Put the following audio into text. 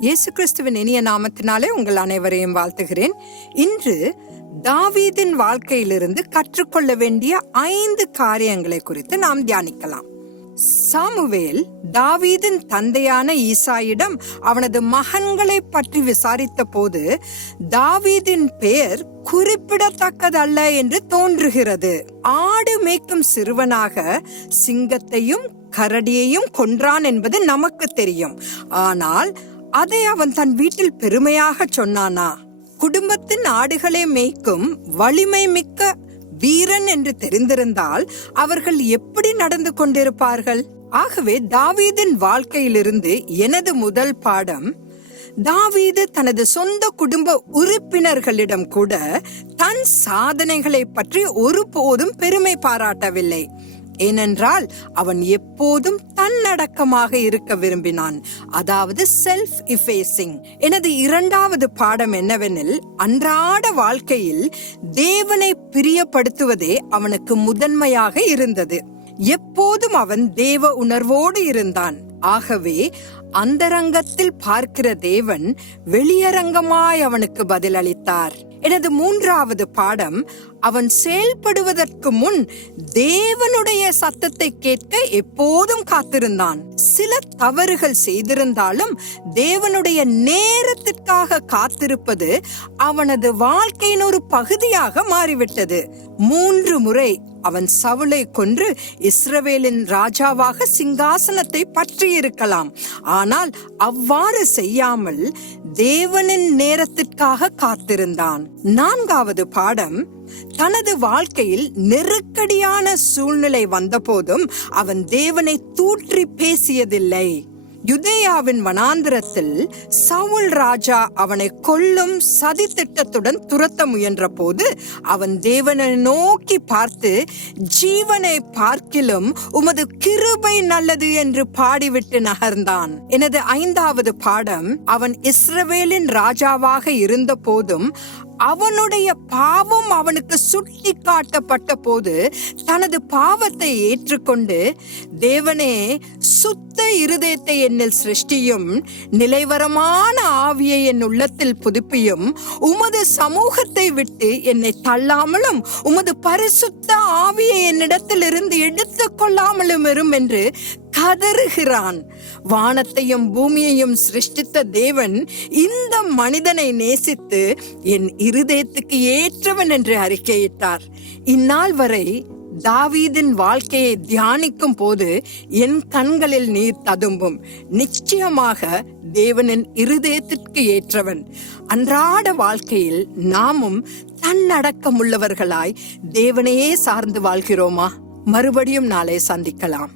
இயேசு கிறிஸ்துவின் இனிய நாமத்தினாலே உங்கள் அனைவரையும் வாழ்த்துகிறேன். இன்று தாவீதின் வாழ்க்கையிலிருந்து கற்றுக்கொள்ள வேண்டிய ஐந்து காரியங்களை குறித்து நாம் தியானிக்கலாம். சாமுவேல் தாவீதின் தந்தையான ஈசாயிடம் அவனது மகன்களை பற்றி விசாரித்த போது தாவீதின் பெயர் குறிப்பிடத்தக்கதல்ல என்று தோன்றுகிறது. ஆடு மேய்க்கும் சிறுவனாக சிங்கத்தையும் கரடியையும் கொன்றான் என்பது நமக்கு தெரியும். ஆனால் அதை அவன் தன் வீட்டில் பெருமையாக சொன்னானா? குடும்பத்தின் ஆடுகளை மேய்க்கும் வலிமை மிக்க வீரன் என்று தெரிந்திருந்தால் அவர்கள் எப்படி நடந்து கொண்டிருப்பார்கள்? ஆகவே தாவீதின் வாழ்க்கையிலிருந்து எனது முதல் பாடம் தாவீது தனது சொந்த குடும்ப உறுப்பினர்களிடம் கூட தன் சாதனைகளை பற்றி ஒருபோதும் பெருமை பாராட்டவில்லை. ஏனென்றால் அவன் எப்போதும் தன்னடக்கமாக இருக்க விரும்பினான். அதாவது செல்ஃப் இஃபேசிங் எனது இரண்டாவது பாடம் என்னவெனில் அன்றாட வாழ்க்கையில் தேவனை பிரியப்படுத்துவதே அவனுக்கு முதன்மையாக இருந்தது. எப்போதும் அவன் தேவ உணர்வோடு இருந்தான். ஆகவே அந்தரங்கத்தில் பார்க்கிற தேவன் வெளியரங்கமாய் அவனுக்கு பதிலளித்தார். எனது மூன்றாவது பாடம் அவன் செயல்படுவதற்கு முன் தேவனுடைய சத்தத்தை கேட்க எப்போதும் காத்திருந்தான். சில தவறுகள் செய்திருந்தாலும் தேவனுடைய நேரத்திற்காக காத்திருப்பது அவனது வாழ்க்கையின் ஒரு பகுதியாக மாறிவிட்டது. மூன்று முறை அவன் சவுளை கொன்று இஸ்ரவேலின் ராஜாவாக சிங்காசனத்தை பற்றியிருக்கலாம். ஆனால் அவ்வாறு செய்யாமல் தேவனின் நேரத்திற்காக காத்திருந்தான். நான்காவது பாடம் தனது வாழ்க்கையில் நெருக்கடியான சூழ்நிலை வந்தபோதும் அவன் தேவனை தூற்றி பேசியதில்லை. யுதேயாவின் வனாந்திரத்தில் சவுல் ராஜா அவனை கொல்லும் சதி திட்டத்துடன் துரத்த முயன்ற போது அவன் தேவனை நோக்கி பார்த்து ஜீவனை பார்க்கிலும் உமது கிருபை நல்லது என்று பாடிவிட்டு நகர்ந்தான். எனது ஐந்தாவது பாடம் அவன் இஸ்ரவேலின் ராஜாவாக இருந்த போதும் அவனுடைய பாவம் அவனுக்கு சுட்டி காட்டப்பட்ட போது தனது பாவத்தை ஏற்றுக்கொண்டு தேவனே சுத்த இருதயத்தை என்னில் சிருஷ்டியும் நிலைவரமான ஆவியை என் உள்ளத்தில் புதுப்பியும் உமது சமூகத்தை விட்டு என்னை தள்ளாமலும் உமது பரிசுத்த ஆவியை என்னிடத்தில் இருந்து எடுத்துக் கொள்ளாமலும் இரும் என்று கதறுகிறான் வானத்தையும் பூமியையும் சிருஷ்டித்த தேவன் இந்த மனிதனை நேசித்து என் இருதயத்துக்கு ஏற்றவன் என்று அறிக்கையிட்டார். இந்நாள் வரை தாவீதின் வாழ்க்கையை தியானிக்கும் போது என் கண்களில் நீர் ததும்பும். நிச்சயமாக தேவனின் இருதயத்திற்கு ஏற்றவன். அன்றாட வாழ்க்கையில் நாமும் தன்னடக்கமுள்ளவர்களாய் தேவனையே சார்ந்து வாழ்கிறோமா? மறுபடியும் நாளை சந்திக்கலாம்.